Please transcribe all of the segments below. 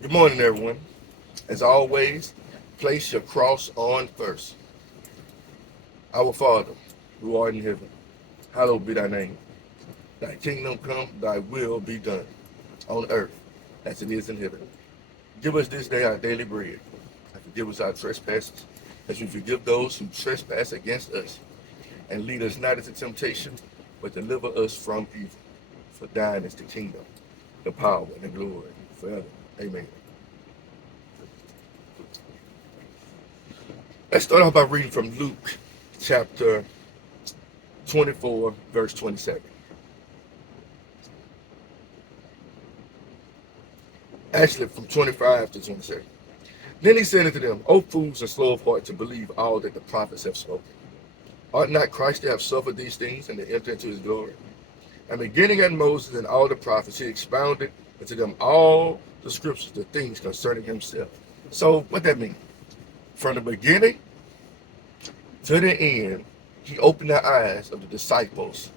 Good morning, everyone. As always, place your cross on first. Our Father, who art in heaven, hallowed be thy name. Thy kingdom come, thy will be done, on earth as it is in heaven. Give us this day our daily bread, and forgive us our trespasses, as we forgive those who trespass against us. And lead us not into temptation, but deliver us from evil. For thine is the kingdom, the power, and the glory forever. Amen. Let's start off by reading from Luke chapter 24, verse 27. Actually, from 25 to 27. Then he said unto them, O fools and slow of heart to believe all that the prophets have spoken. Ought not Christ to have suffered these things and to enter into his glory? And beginning at Moses and all the prophets, he expounded unto them all the scriptures, the things concerning himself. So what that mean? From the beginning to the end, he opened the eyes of the disciples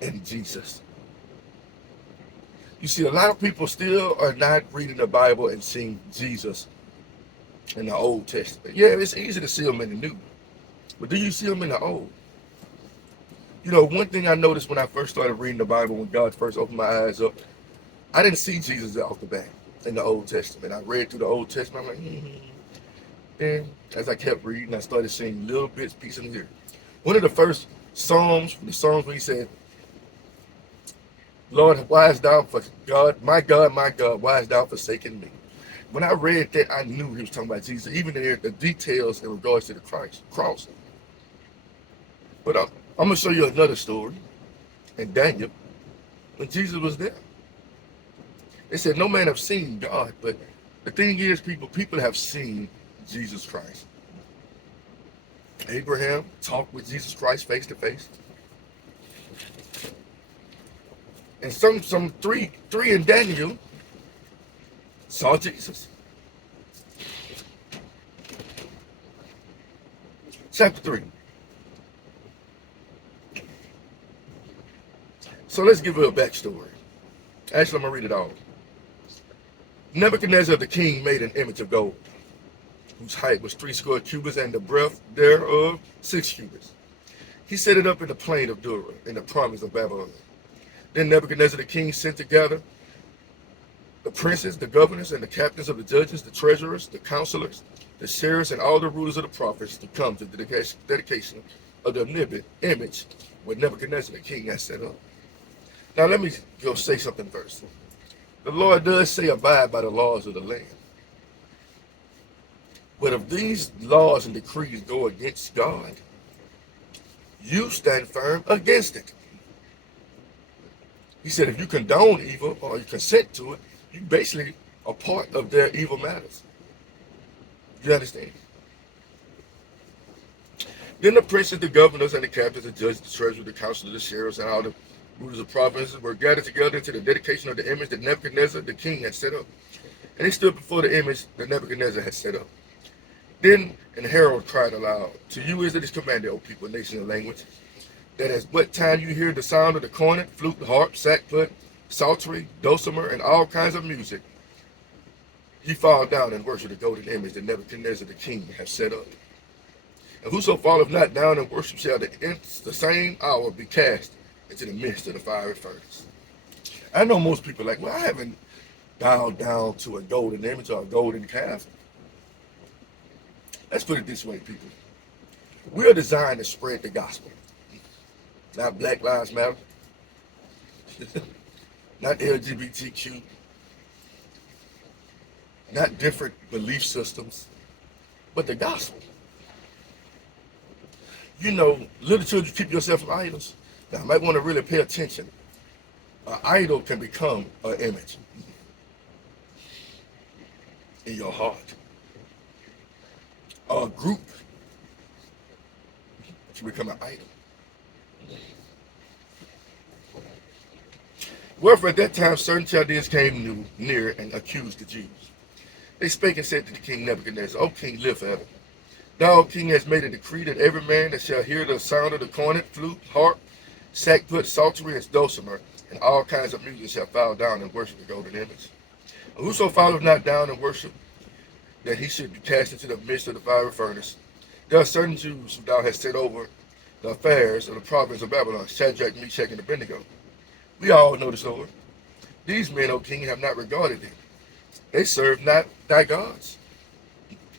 in Jesus. You see, a lot of people still are not reading the Bible and seeing Jesus in the Old Testament. Yeah, it's easy to see him in the New, but do you see him in the Old? You know, one thing I noticed when I first started reading the Bible, when God first opened my eyes up, I didn't see Jesus off the bat in the Old Testament. I read through the Old Testament, I'm like, Then, as I kept reading, I started seeing little bits, pieces here. One of the first Psalms, the Psalms where he said, Lord, why hast thou for God, my God, why hast thou forsaken me? When I read that, I knew he was talking about Jesus, even in the details in regards to the cross. But I'm going to show you another story in Daniel when Jesus was there. They said, no man have seen God, but the thing is, people have seen Jesus Christ. Abraham talked with Jesus Christ face to face. And some three in Daniel saw Jesus. Chapter 3. So let's give you a backstory. Actually, I'm going to read it all. Nebuchadnezzar the king made an image of gold, whose height was 60 cubits and the breadth thereof 6 cubits. He set it up in the plain of Dura, in the province of Babylon. Then Nebuchadnezzar the king sent together the princes, the governors, and the captains of the judges, the treasurers, the counselors, the sheriffs, and all the rulers of the prophets to come to the dedication of the image where Nebuchadnezzar the king had set up. Now let me go say something first. The Lord does say abide by the laws of the land. But if these laws and decrees go against God, you stand firm against it. He said if you condone evil or you consent to it, you basically are part of their evil matters. You understand? Then the princes, the governors, and the captains, the judges, the treasurers, the counselors, the sheriffs, and all the rulers of provinces were gathered together into the dedication of the image that Nebuchadnezzar the king had set up. And they stood before the image that Nebuchadnezzar had set up. Then an herald cried aloud, to you is it is commanded, O people, nation, and language, that at what time you hear the sound of the cornet, flute, harp, sackbut, psaltery, dulcimer, and all kinds of music, ye fall down and worship the golden image that Nebuchadnezzar the king hath set up. And whoso falleth not down and worship shall the same hour be cast into the midst of the fiery furnace. I know most people are like, well, I haven't bowed down to a golden image or a golden calf. Let's put it this way, people. We're designed to spread the gospel. Not Black Lives Matter. Not LGBTQ. Not different belief systems. But the gospel. You know, little children, keep yourself from idols. Now, I might want to really pay attention. An idol can become an image in your heart. A group can become an idol. Wherefore at that time certain Chaldeans came near and accused the Jews. They spake and said to the king Nebuchadnezzar, O king, live forever. Thou, O king, hast made a decree that every man that shall hear the sound of the cornet, flute, harp, sackbut, psaltery, and dulcimer, and all kinds of music shall bow down and worship the golden image. Whoso falleth not down and worship, that he should be cast into the midst of the fiery furnace. There are certain Jews who thou hast set over the affairs of the province of Babylon, Shadrach, Meshach, and Abednego. We all know the story. These men, O king, have not regarded thee. They serve not thy gods,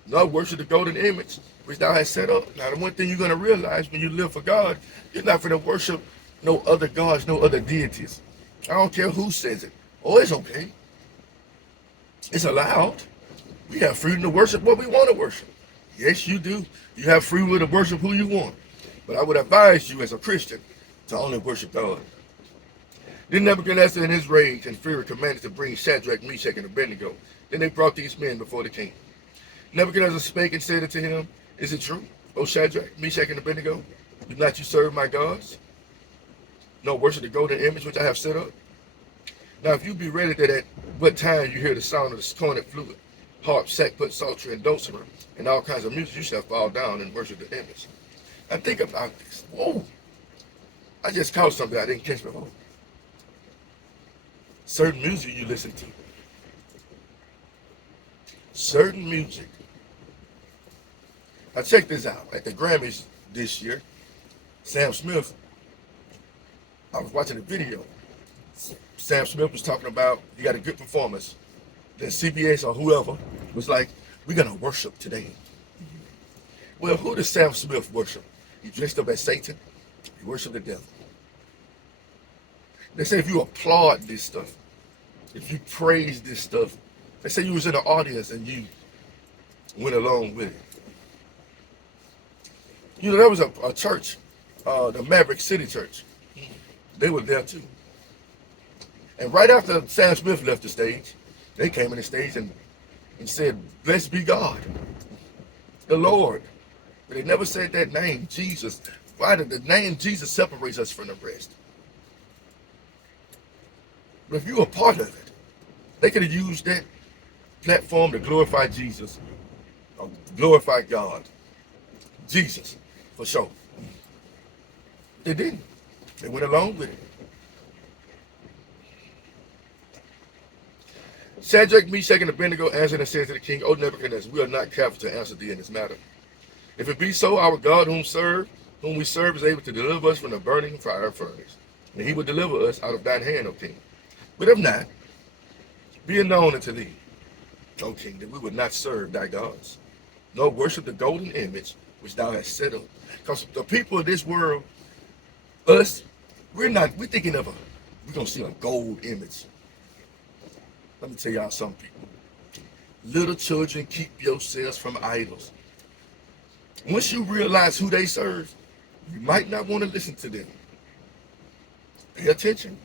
nor worship the golden image which thou hast set up. Now, the one thing you're going to realize when you live for God, you're not going to worship no other gods, no other deities. I don't care who says it. Oh, it's okay. It's allowed. We have freedom to worship what we want to worship. Yes, you do. You have freedom to worship who you want. But I would advise you as a Christian to only worship God. Then Nebuchadnezzar in his rage and fury commanded to bring Shadrach, Meshach, and Abednego. Then they brought these men before the king. Nebuchadnezzar spake and said unto him, Is it true, O Shadrach, Meshach, and Abednego? Do not you serve my gods, nor worship the golden image which I have set up? Now if you be ready that at what time you hear the sound of the cornet flute, harp, sackbut, psaltery, and dulcimer, and all kinds of music, you shall fall down and worship the image. Now think about this. Whoa! I just caught something I didn't catch before. Certain music you listen to. Certain music. Now check this out. At the Grammys this year, Sam Smith, I was watching a video. Sam Smith was talking about he got a good performance. Then CBS or whoever was like, we're going to worship today. Well, who does Sam Smith worship? He dressed up as Satan. He worshiped the devil. They say if you applaud this stuff, if you praise this stuff, they say you was in the audience and you went along with it. You know, there was a church, the Maverick City Church. They were there too. And right after Sam Smith left the stage, they came on the stage and said, blessed be God, the Lord. But they never said that name, Jesus. Why did the name Jesus separates us from the rest? But if you were part of it, they could have used that platform to glorify Jesus, or glorify God. Jesus, for sure. They didn't. They went along with it. Shadrach, Meshach, and Abednego answered and said to the king, O Nebuchadnezzar, we are not careful to answer thee in this matter. If it be so, our God whom we serve is able to deliver us from the burning fire furnace, and he will deliver us out of thine hand, O king. But if not, be it known unto thee, O king, that we would not serve thy gods, nor worship the golden image which thou hast set up. Because the people of this world, us, we're thinking of we're going to see a gold image. Let me tell y'all something, people. Little children, keep yourselves from idols. Once you realize who they serve, you might not want to listen to them. Pay attention.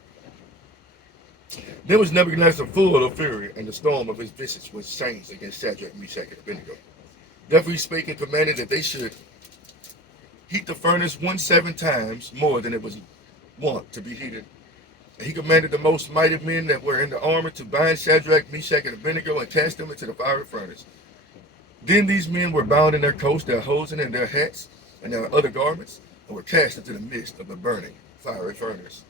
Then was Nebuchadnezzar full of fury, and the storm of his visage was changed against Shadrach, Meshach, and Abednego. Therefore he spake and commanded that they should heat the furnace 17 times more than it was wont to be heated. And he commanded the most mighty men that were in the armor to bind Shadrach, Meshach, and Abednego and cast them into the fiery furnace. Then these men were bound in their coats, their hosen, and their hats, and their other garments, and were cast into the midst of the burning fiery furnace.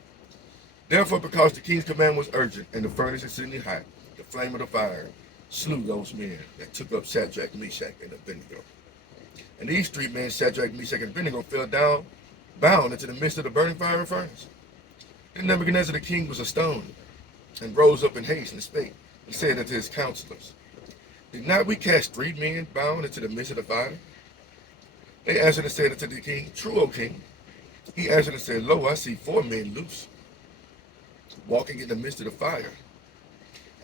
Therefore, because the king's command was urgent, and the furnace exceedingly hot, the flame of the fire slew those men that took up Shadrach, Meshach, and Abednego. And these three men, Shadrach, Meshach, and Abednego, fell down, bound into the midst of the burning fiery furnace. Then Nebuchadnezzar the king was astonished, and rose up in haste, and spake, and said unto his counselors, Did not we cast 3 men bound into the midst of the fire? They answered and said unto the king, True, O king. He answered and said, Lo, I see 4 men loose, walking in the midst of the fire,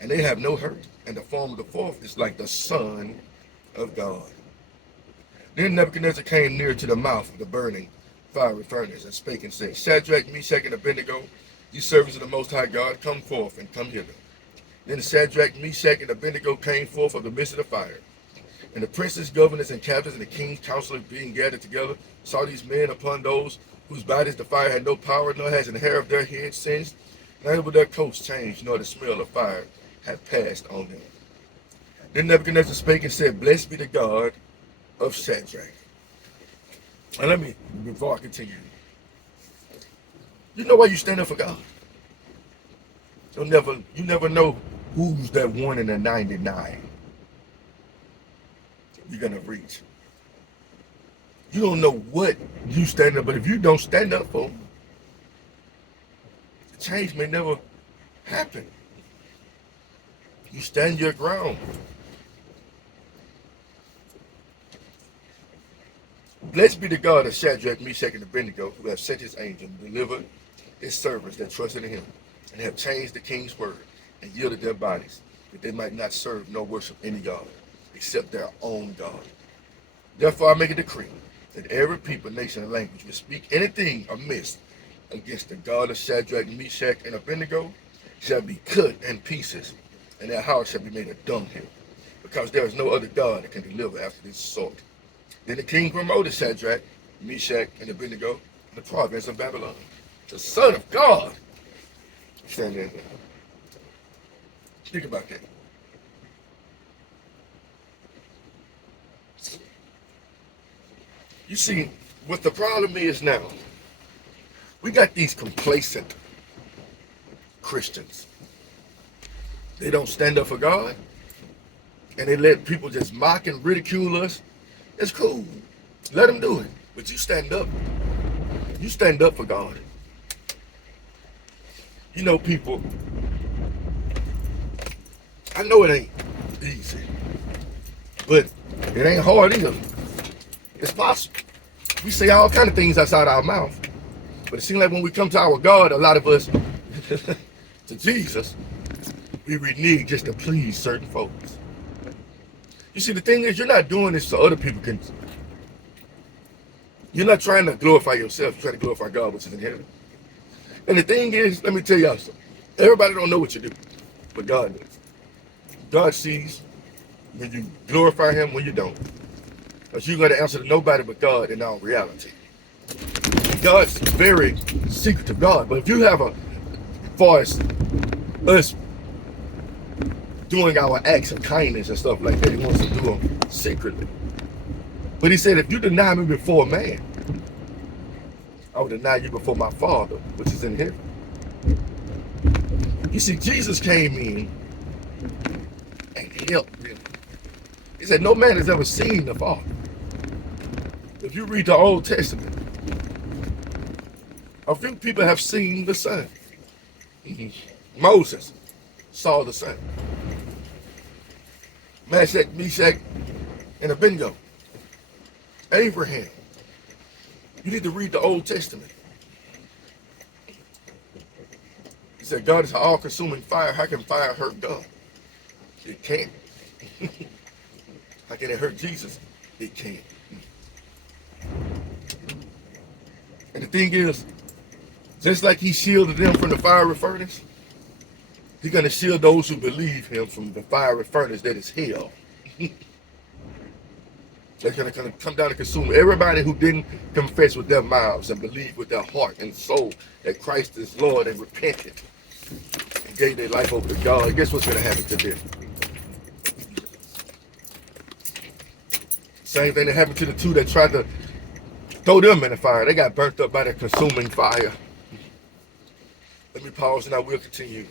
and they have no hurt, and the form of the 4th is like the Son of God. Then Nebuchadnezzar came near to the mouth of the burning fiery furnace, and spake and said, Shadrach, Meshach, and Abednego, ye servants of the Most High God, come forth and come hither. Then Shadrach, Meshach, and Abednego came forth of the midst of the fire. And the princes, governors, and captains, and the king's counselors being gathered together, saw these men upon those whose bodies the fire had no power, nor has an hair of their heads singed, neither were their coats changed, nor the smell of fire had passed on them. Then Nebuchadnezzar spake and said, Blessed be the God of Shadrach. And let me, before I continue, you know why you stand up for God? You never know Who's that one in the 99 you're going to reach? You don't know what you stand up, but if you don't stand up for them, the change may never happen. You stand your ground. Blessed be the God of Shadrach, Meshach, and Abednego, who have sent his angel and delivered his servants that trusted in him, and have changed the king's word, and yielded their bodies, that they might not serve nor worship any God, except their own God. Therefore I make a decree, that every people, nation, and language will speak anything amiss against the God of Shadrach, Meshach, and Abednego shall be cut in pieces, and their house shall be made a dunghill, because there is no other God that can deliver after this sort. Then the king promoted Shadrach, Meshach, and Abednego in the province of Babylon. The Son of God standing there. Think about that. You see, what the problem is now, we got these complacent Christians. They don't stand up for God, and they let people just mock and ridicule us. It's cool. Let them do it. But you stand up. You stand up for God. You know, people, I know it ain't easy, but it ain't hard either. It's possible. We say all kind of things outside our mouth, but it seems like when we come to our God, a lot of us, to Jesus, we renege just to please certain folks. You see, the thing is, you're not doing this so other people can. You're not trying to glorify yourself. You're trying to glorify God, which is in heaven. And the thing is, let me tell y'all something. Everybody don't know what you do, but God does. God sees when you glorify Him, when you don't. Because you're going to answer to nobody but God in all reality. God's very secretive God. But if you have as far as us doing our acts of kindness and stuff like that, He wants to do them secretly. But He said, if you deny me before man, I will deny you before my Father, which is in heaven. You see, Jesus came in and helped them. He said, no man has ever seen the Father. If you read the Old Testament, a few people have seen the Son. Moses saw the Son. Meshach, and Abednego. Abraham. You need to read the Old Testament. He said, God is an all-consuming fire. How can fire hurt God? It can't. How can it hurt Jesus? It can't. And the thing is, just like He shielded them from the fiery furnace, He's going to shield those who believe Him from the fiery furnace that is hell. That's going to come down and consume everybody who didn't confess with their mouths and believe with their heart and soul that Christ is Lord and repented and gave their life over to God. Guess what's going to happen to them? Same thing that happened to the two that tried to throw them in the fire. They got burnt up by the consuming fire. Let me pause and I will continue.